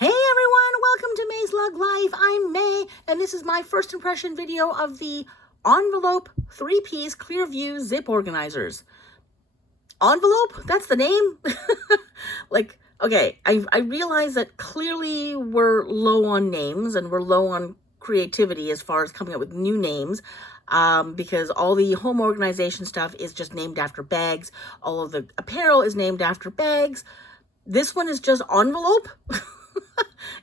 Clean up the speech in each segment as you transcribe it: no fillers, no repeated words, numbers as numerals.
Hey everyone, welcome to May's Lug Life. I'm May, and this is my first impression video of the Envelope 3-piece Clearview Zip Organizers. Envelope? That's the name? Okay, I realize that clearly we're low on names and we're low on creativity as far as coming up with new names, because all the home organization stuff is just named after bags. All of the apparel is named after bags. This one is just envelope.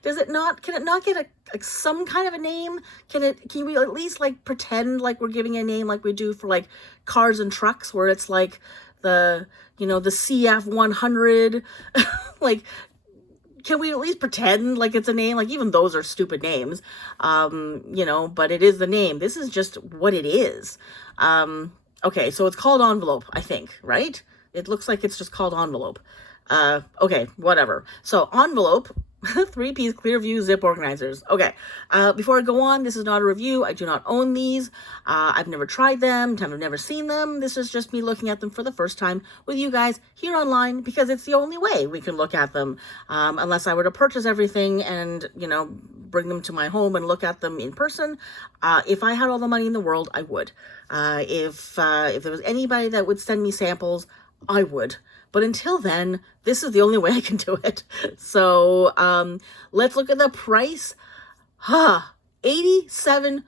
Does it not, can it not get some kind of a name? Can we at least like pretend like we're giving a name like we do for like cars and trucks, where it's like the CF100? Like, can we at least pretend like it's a name? Like, even those are stupid names, but it is the name. This is just what it is. Okay, so it's called Envelope, I think, right? It looks like it's just called Envelope. Okay, whatever. So Envelope 3-piece Clearview Zip Organizers. Okay, before I go on, this is not a review. I do not own these. I've never tried them. I've never seen them. This is just me looking at them for the first time with you guys here online, because it's the only way we can look at them, unless I were to purchase everything and, bring them to my home and look at them in person. If I had all the money in the world, I would. If there was anybody that would send me samples, I would. But until then, this is the only way I can do it. So let's look at the price. $87.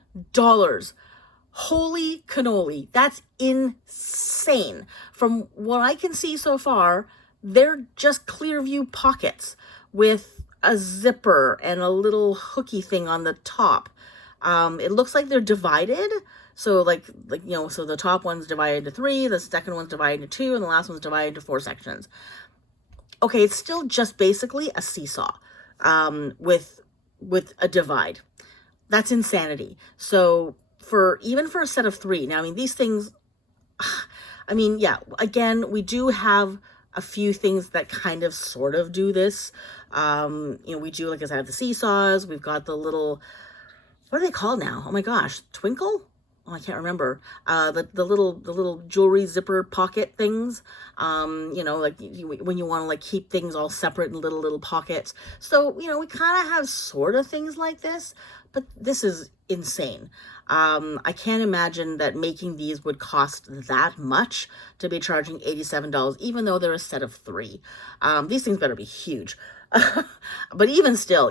Holy cannoli. That's insane. From what I can see so far, they're just Clearview pockets with a zipper and a little hooky thing on the top. It looks like they're divided. So so the top one's divided into 3, the second one's divided into 2, and the last one's divided into 4 sections. Okay, it's still just basically a seesaw, with a divide. That's insanity. So even for a set of 3, now, I mean, these things, yeah, again, we do have a few things that kind of sort of do this. We do, like I said, have the seesaws. We've got the little, what are they called now? Oh my gosh, Twinkle? Oh, I can't remember. The little jewelry zipper pocket things. When you want to like keep things all separate in little pockets. So, we kind of have sort of things like this, but this is insane. I can't imagine that making these would cost that much to be charging $87, even though they're a set of 3. These things better be huge. But even still,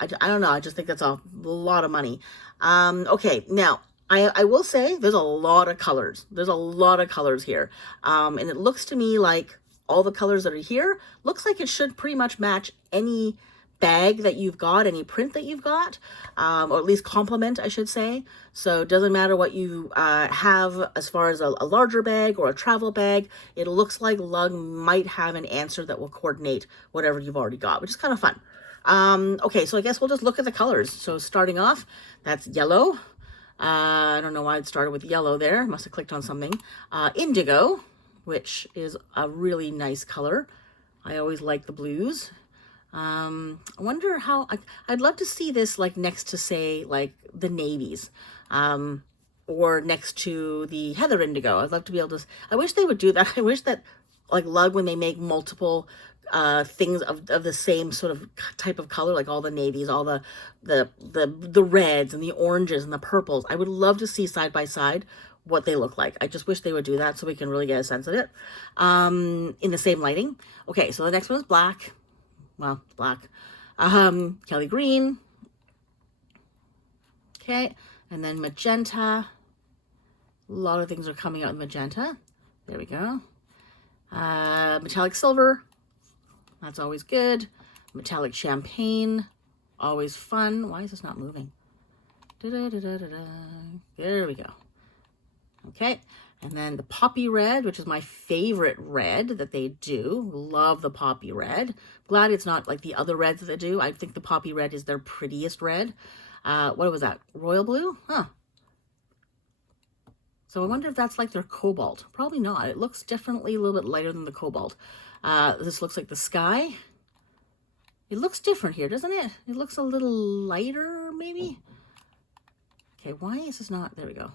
I don't know. I just think that's a lot of money. Okay, now, I will say there's a lot of colors. There's a lot of colors here. And it looks to me like all the colors that are here, looks like it should pretty much match any bag that you've got, any print that you've got, or at least complement, I should say. So it doesn't matter what you have as far as a larger bag or a travel bag. It looks like Lug might have an answer that will coordinate whatever you've already got, which is kind of fun. Okay, so I guess we'll just look at the colors. So starting off, that's yellow. I don't know why it started with yellow there. Must have clicked on something. Indigo, which is a really nice color. I always like the blues. I wonder how, I'd love to see this like next to, say, like the navies, or next to the heather indigo. I'd love to be able to, I wish they would do that. I wish that like Lug, when they make multiple things of the same sort of type of color, like all the navies, all the reds and the oranges and the purples, I would love to see side by side what they look like. I just wish they would do that so we can really get a sense of it in the same lighting. Okay, so the next one is black. Well, black. Kelly green. Okay, and then magenta. A lot of things are coming out in magenta. There we go. Metallic silver. That's always good. Metallic champagne. Always fun. Why is this not moving? There we go. Okay. And then the poppy red, which is my favorite red that they do. Love the poppy red. Glad it's not like the other reds that they do. I think the poppy red is their prettiest red. What was that? Royal blue? Huh. So I wonder if that's like their cobalt. Probably not. It looks definitely a little bit lighter than the cobalt. This looks like the sky. It looks different here, doesn't it? It looks a little lighter, maybe? Okay, why is this not? There we go.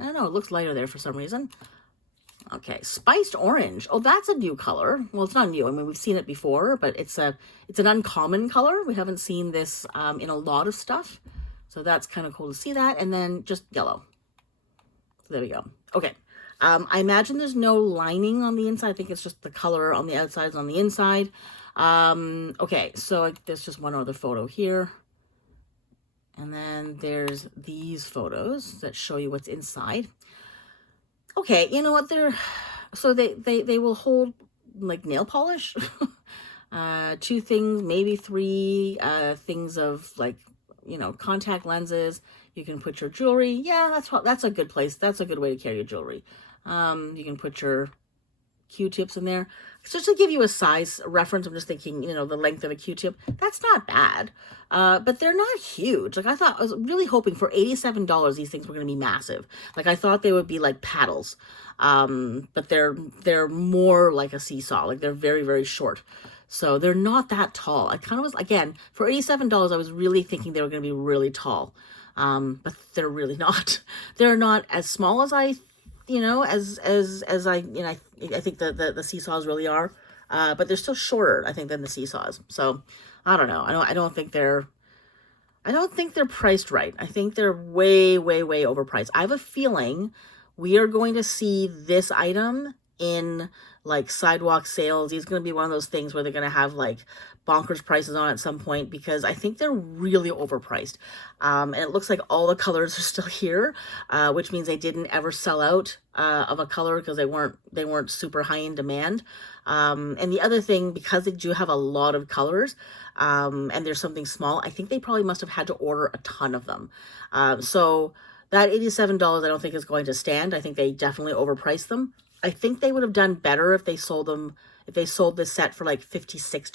I don't know. It looks lighter there for some reason. Okay, spiced orange. Oh, that's a new color. Well, it's not new. I mean, we've seen it before, but it's an uncommon color. We haven't seen this in a lot of stuff. So that's kind of cool to see that. And then just yellow. So there we go. Okay. I imagine there's no lining on the inside. I think it's just the color on the outside is on the inside. Okay, so there's just one other photo here. And then there's these photos that show you what's inside. Okay, you know what, they will hold like nail polish. 2 things, maybe 3 things of like, you know, contact lenses. You can put your jewelry. Yeah, that's a good place. That's a good way to carry your jewelry. You can put your Q-tips in there. Just to give you a size reference, I'm just thinking, you know, the length of a Q-tip, that's not bad. But they're not huge. Like I was really hoping for $87, these things were going to be massive. Like I thought they would be like paddles. But they're more like a seesaw. Like they're very, very short. So they're not that tall. I kind of was, again, for $87, I was really thinking they were going to be really tall. But they're really not. They're not as small as I, you know, as I, you know, I think the seesaws really are. But they're still shorter, I think, than the seesaws. So I don't know. I don't think they're priced right. I think they're way, way, way overpriced. I have a feeling we are going to see this item in like sidewalk sales. These going to be one of those things where they're going to have like bonkers prices on at some point, because I think they're really overpriced. And it looks like all the colors are still here, which means they didn't ever sell out of a color because they weren't super high in demand. And the other thing, because they do have a lot of colors, and there's something small, I think they probably must have had to order a ton of them. So that $87 I don't think is going to stand. I think they definitely overpriced them. I think they would have done better if they sold them, if they sold this set for like $56,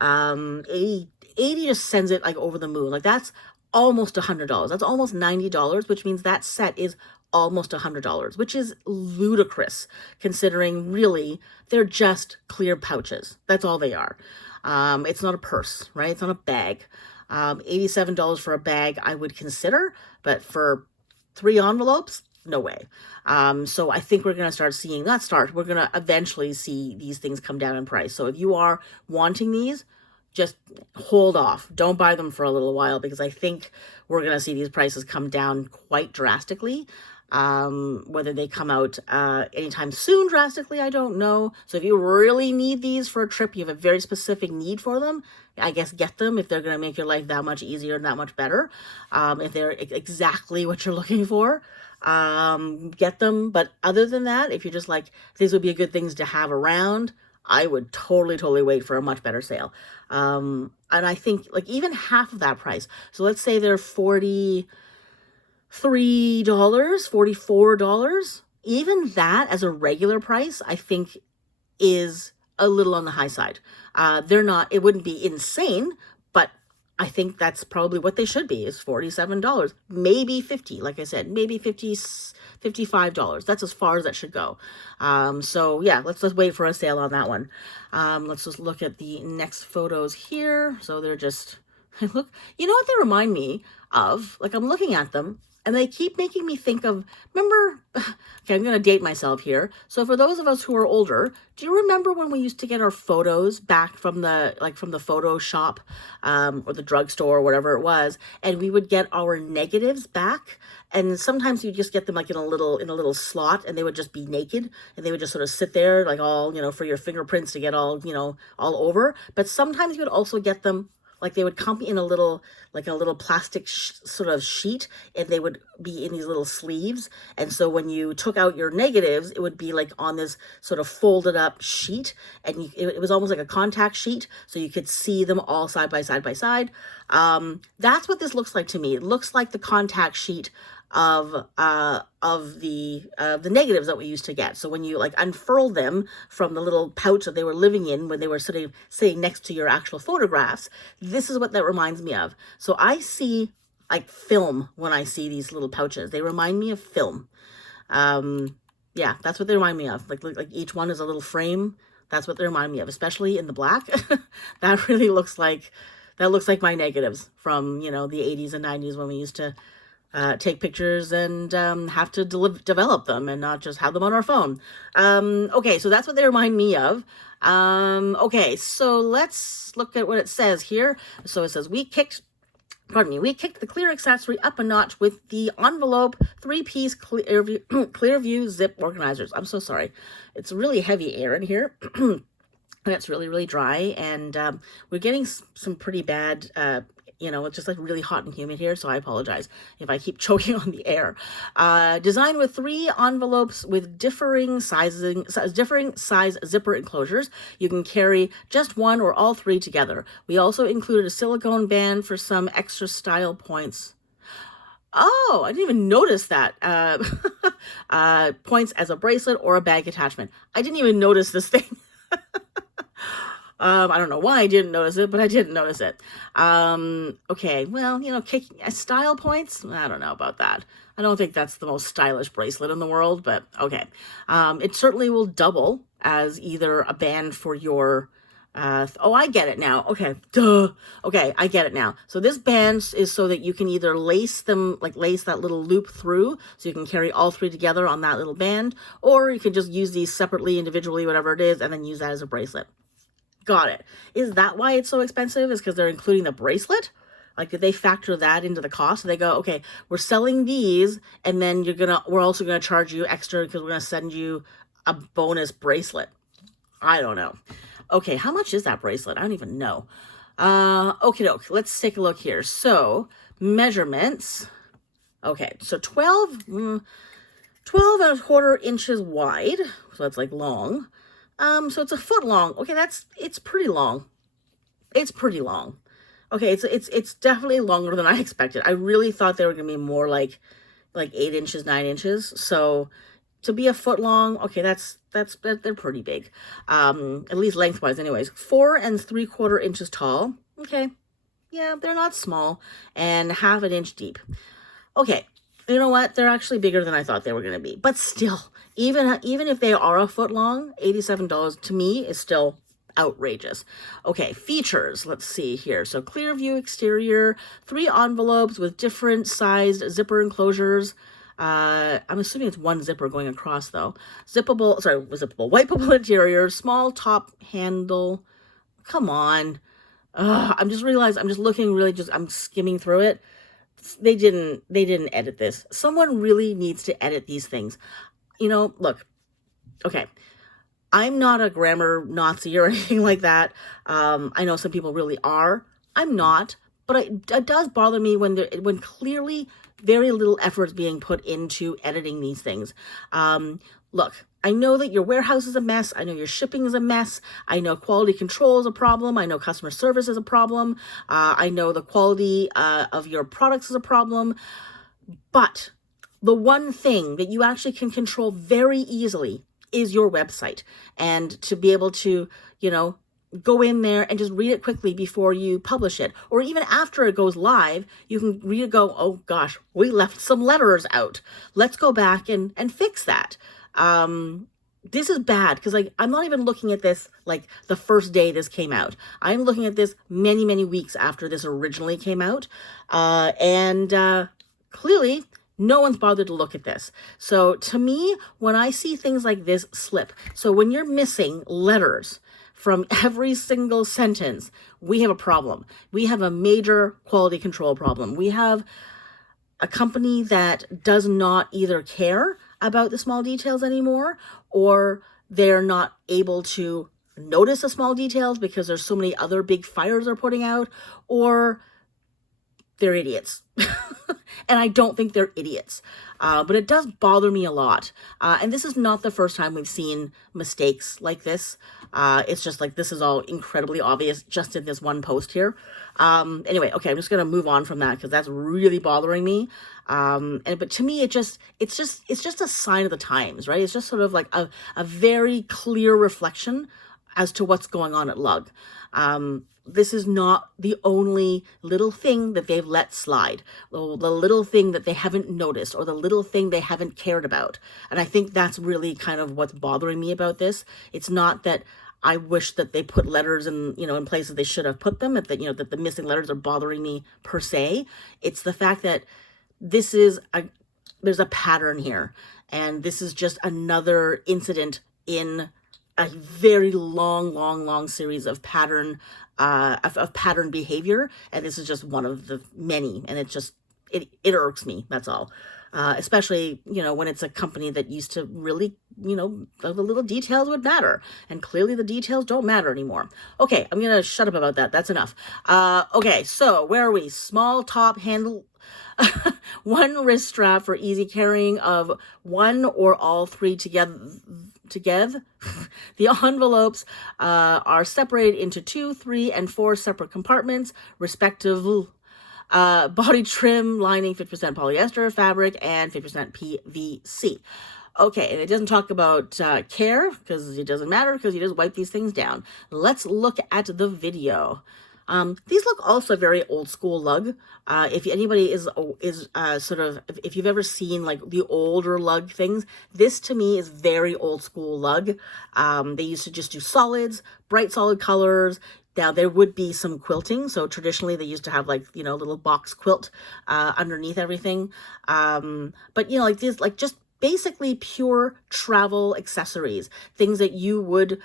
$57. 80 just sends it like over the moon. Like that's almost $100. That's almost $90, which means that set is almost $100, which is ludicrous considering really they're just clear pouches. That's all they are. It's not a purse, right? It's not a bag. $87 for a bag I would consider, but for 3 envelopes, no way. So I think we're going to start seeing, we're going to eventually see these things come down in price. So if you are wanting these, just hold off. Don't buy them for a little while, because I think we're going to see these prices come down quite drastically. Whether they come out anytime soon drastically, I don't know. So if you really need these for a trip, you have a very specific need for them, I guess get them if they're going to make your life that much easier and that much better. If they're exactly what you're looking for, get them. But other than that, if you're just like, these would be good things to have around, I would totally wait for a much better sale. And I think like even half of that price. So let's say they're $43, $44. Even that as a regular price, I think is a little on the high side. It wouldn't be insane, but I think that's probably what they should be, is $47, maybe $50. Like I said, maybe $55. That's as far as that should go. So yeah, let's just wait for a sale on that one. Let's just look at the next photos here. So they're just, look, you know what they remind me of? Like I'm looking at them, and they keep making me think of, remember, okay, I'm going to date myself here. So for those of us who are older, do you remember when we used to get our photos back from the photo shop, or the drugstore or whatever it was, and we would get our negatives back? And sometimes you just get them like in a little slot, and they would just be naked, and they would just sort of sit there like all, you know, for your fingerprints to get all, you know, all over. But sometimes you would also get them like they would come in a little plastic sort of sheet, and they would be in these little sleeves. And so when you took out your negatives, it would be like on this sort of folded up sheet, and it was almost like a contact sheet, so you could see them all side by side by side. That's what this looks like to me. It looks like the contact sheet of the negatives that we used to get. So when you like unfurl them from the little pouch that they were living in when they were sitting next to your actual photographs, this is what that reminds me of. So I see like film when I see these little pouches. They remind me of film. Yeah, that's what they remind me of. Like each one is a little frame. That's what they remind me of, especially in the black. That really looks like my negatives from, you know, the 80s and 90s when we used to take pictures and have to develop them and not just have them on our phone. Okay, so that's what they remind me of. Okay, so let's look at what it says here. So it says, we kicked the clear accessory up a notch with the envelope 3-piece Clearview Zip Organizers. I'm so sorry. It's really heavy air in here. And it's really, really dry. And we're getting some pretty bad, it's just like really hot and humid here. So I apologize if I keep choking on the air. Designed with 3 envelopes with differing size zipper enclosures. You can carry just one or all 3 together. We also included a silicone band for some extra style points. Oh, I didn't even notice that. Points as a bracelet or a bag attachment. I didn't even notice this thing. I don't know why I didn't notice it, but I didn't notice it. Okay, well, style points, I don't know about that. I don't think that's the most stylish bracelet in the world, but okay. It certainly will double as either a band for your, oh, I get it now. Okay, duh. Okay, I get it now. So this band is so that you can either lace them, like lace that little loop through, so you can carry all 3 together on that little band, or you can just use these separately, individually, whatever it is, and then use that as a bracelet. Got it. Is that why it's so expensive? Is because they're including the bracelet? Like, did they factor that into the cost? So they go, okay, we're selling these, and then we're also gonna charge you extra because we're gonna send you a bonus bracelet. I don't know. Okay, how much is that bracelet? I don't even know. Okay, let's take a look here. So measurements. Okay, so 12 and a quarter inches wide. So that's like long. So it's a foot long. Okay, it's pretty long. It's pretty long. Okay, it's definitely longer than I expected. I really thought they were gonna be more like 8 inches, 9 inches. So to be a foot long, okay, they're pretty big. At least lengthwise anyways. 4 3/4 inches tall. Okay. Yeah, they're not small, and 1/2 inch deep. Okay. You know what? They're actually bigger than I thought they were going to be. But still, even if they are a foot long, $87 to me is still outrageous. Okay, features. Let's see here. So Clearview exterior, 3 envelopes with different sized zipper enclosures. I'm assuming it's 1 zipper going across though. Wipeable interior, small top handle. Come on. I'm just looking I'm skimming through it. They didn't edit this. Someone really needs to edit these things. Look, okay, I'm not a grammar Nazi or anything like that. I know some people really are. I'm not, but it does bother me when clearly very little effort is being put into editing these things. Look, I know that your warehouse is a mess. I know your shipping is a mess. I know quality control is a problem. I know customer service is a problem. I know the quality of your products is a problem. But the one thing that you actually can control very easily is your website. And to be able to, go in there and just read it quickly before you publish it. Or even after it goes live, you can read it, go, oh gosh, we left some letters out. Let's go back and fix that. This is bad because I'm not even looking at this like the first day this came out. I'm looking at this many, many weeks after this originally came out. Clearly no one's bothered to look at this. So to me, when I see things like this slip, so when you're missing letters from every single sentence, we have a problem. We have a major quality control problem. We have a company that does not either care about the small details anymore, or they're not able to notice the small details because there's so many other big fires they're putting out, or they're idiots. And I don't think they're idiots. But it does bother me a lot. And this is not the first time we've seen mistakes like this. It's just like, this is all incredibly obvious just in this one post here. Anyway, okay, I'm just going to move on from that because that's really bothering me. But to me, it's just a sign of the times, right? It's just sort of like a very clear reflection as to what's going on at Lug. This is not the only little thing that they've let slide, the little thing that they haven't noticed, or the little thing they haven't cared about. And I think that's really kind of what's bothering me about this. It's not that I wish that they put letters in, in places they should have put them, that the missing letters are bothering me per se. It's the fact that this is there's a pattern here, and this is just another incident in a very long series of pattern of pattern behavior, and this is just one of the many, and it irks me, that's all. Especially, when it's a company that used to really, the little details would matter, and clearly the details don't matter anymore. Okay, I'm gonna shut up about that. That's enough. Okay, so where are we? Small top handle, one wrist strap for easy carrying of one or all three together. The envelopes are separated into 2, 3, and 4 separate compartments, respectively. Body trim, lining 50% polyester fabric and 50% PVC. Okay, and it doesn't talk about care, because it doesn't matter, because you just wipe these things down. Let's look at the video. These look also very old school lug. If anybody is sort of, if you've ever seen like the older lug things, this to me is very old school lug. They used to just do solids, bright solid colors. Now there would be some quilting. So traditionally they used to have like, little box quilt underneath everything. But like this, like just basically pure travel accessories, things that you would,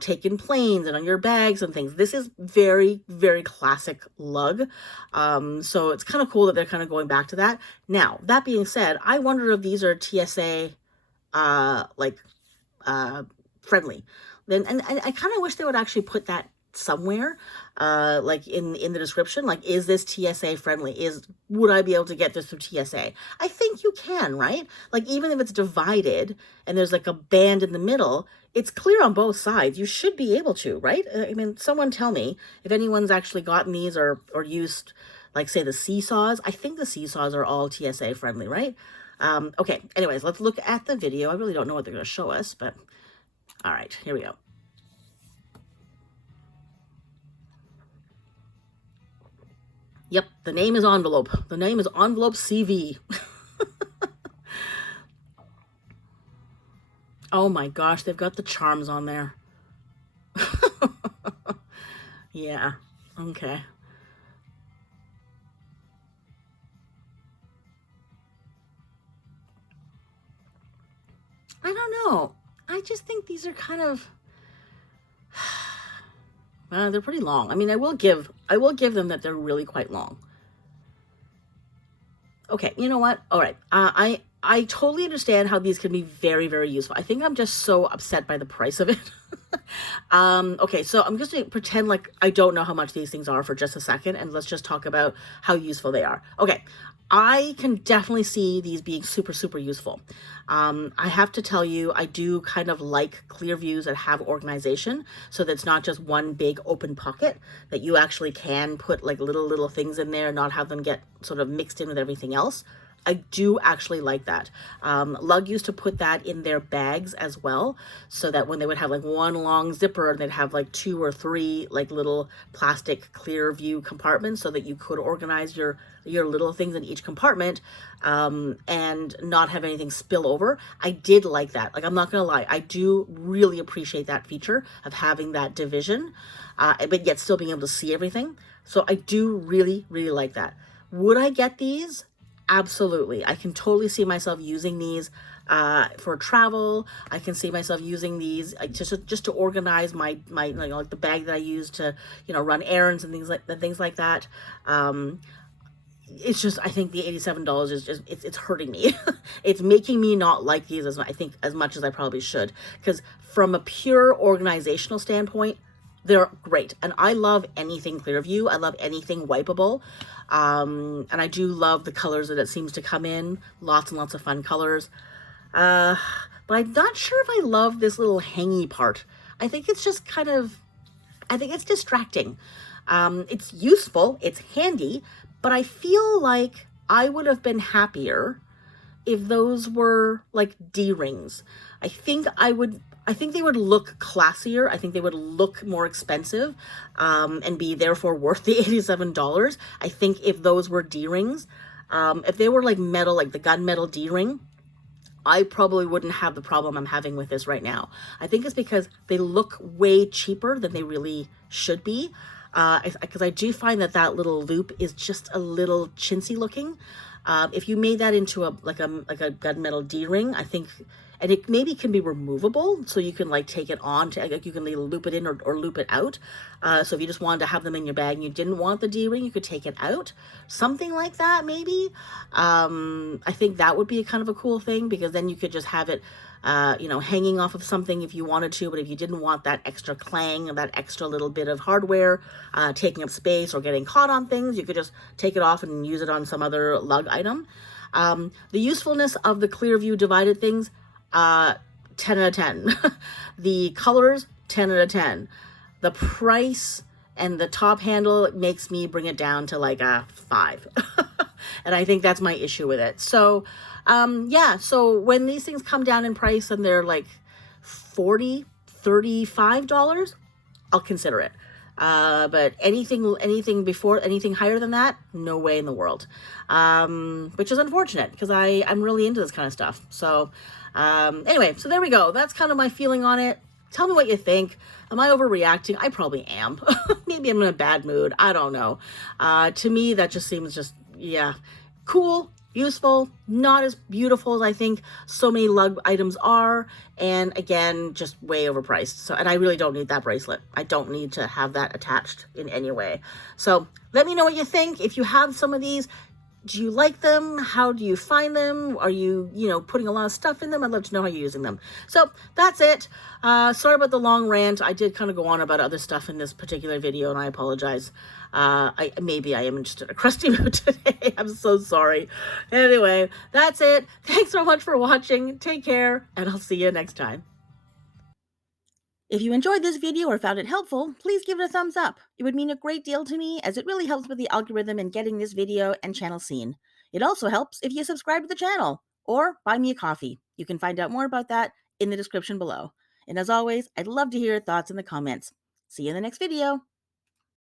take in planes and on your bags and things. This is very, very classic lug. So it's kind of cool that they're kind of going back to that. Now, that being said, I wonder if these are TSA, friendly. And I kind of wish they would actually put that somewhere, like in the description, like, is this TSA friendly? Would I be able to get this through TSA? I think you can, right? Like, even if it's divided and there's like a band in the middle, it's clear on both sides. You should be able to, right? I mean, someone tell me if anyone's actually gotten these or used, like, say, the seesaws. I think the seesaws are all TSA friendly, right? Okay, anyways, let's look at the video. I really don't know what they're going to show us, but all right, here we go. Yep, the name is Envelope. The name is Envelope CV. Oh my gosh, they've got the charms on there. Yeah, okay. I don't know. I just think these are kind of... they're pretty long. I mean, I will give them that they're really quite long. Okay, you know what? All right. I totally understand how these can be very, very useful. I think I'm just so upset by the price of it. Okay, so I'm just going to pretend like I don't know how much these things are for just a second, and let's just talk about how useful they are. Okay, I can definitely see these being super, super useful. I have to tell you, I do kind of like Clearviews that have organization, so that's not just one big open pocket, that you actually can put like little things in there and not have them get sort of mixed in with everything else. I do actually like that. Lug used to put that in their bags as well, so that when they would have like one long zipper, they'd have like 2 or 3 like little plastic Clearview compartments, so that you could organize your little things in each compartment, and not have anything spill over. I did like that. Like, I'm not gonna lie, I do really appreciate that feature of having that division, but yet still being able to see everything. So I do really, really like that. Would I get these? Absolutely. I can totally see myself using these for travel. I can see myself using these just to organize my like the bag that I use to run errands and things like that. It's just, I think the $87 is just, it's hurting me. It's making me not like these as much as I probably should, because from a pure organizational standpoint, they're great. And I love anything Clearview. I love anything wipeable. And I do love the colors that it seems to come in. Lots and lots of fun colors. But I'm not sure if I love this little hangy part. I think it's just kind of, I think it's distracting. It's useful. It's handy. But I feel like I would have been happier if those were like D-rings. I think they would look classier. I think they would look more expensive, and be therefore worth the $87. I think if those were D-rings, if they were like metal, like the gunmetal D-ring, I probably wouldn't have the problem I'm having with this right now. I think it's because they look way cheaper than they really should be. Because I do find that little loop is just a little chintzy looking. If you made that into a gunmetal D-ring, I think, and it maybe can be removable, so you can like take it on to, like, you can either loop it in or loop it out. So if you just wanted to have them in your bag and you didn't want the D-ring, you could take it out, something like that maybe. I think that would be kind of a cool thing, because then you could just have it hanging off of something if you wanted to. But if you didn't want that extra clang, that extra little bit of hardware taking up space or getting caught on things, you could just take it off and use it on some other lug item. The usefulness of the Clearview divided things, 10 out of 10. The colors, 10 out of 10. The price and the top handle makes me bring it down to like a 5. And I think that's my issue with it. So, yeah, so when these things come down in price and they're like $40, $35, I'll consider it. But anything higher than that, no way in the world. Which is unfortunate, because I'm really into this kind of stuff. So, anyway, so there we go. That's kind of my feeling on it. Tell me what you think. Am I overreacting? I probably am. Maybe I'm in a bad mood. I don't know. To me, that just seems yeah, cool, useful, not as beautiful as I think so many lug items are, and again, just way overpriced. So, and I really don't need that bracelet. I don't need to have that attached in any way. So let me know what you think. If you have some of these, do you like them? How do you find them? Are you, putting a lot of stuff in them? I'd love to know how you're using them. So that's it. Sorry about the long rant. I did kind of go on about other stuff in this particular video, and I apologize. Maybe I am just in a crusty mood today. I'm so sorry. Anyway, that's it. Thanks so much for watching. Take care, and I'll see you next time. If you enjoyed this video or found it helpful, please give it a thumbs up. It would mean a great deal to me, as it really helps with the algorithm in getting this video and channel seen. It also helps if you subscribe to the channel or buy me a coffee. You can find out more about that in the description below. And as always, I'd love to hear your thoughts in the comments. See you in the next video.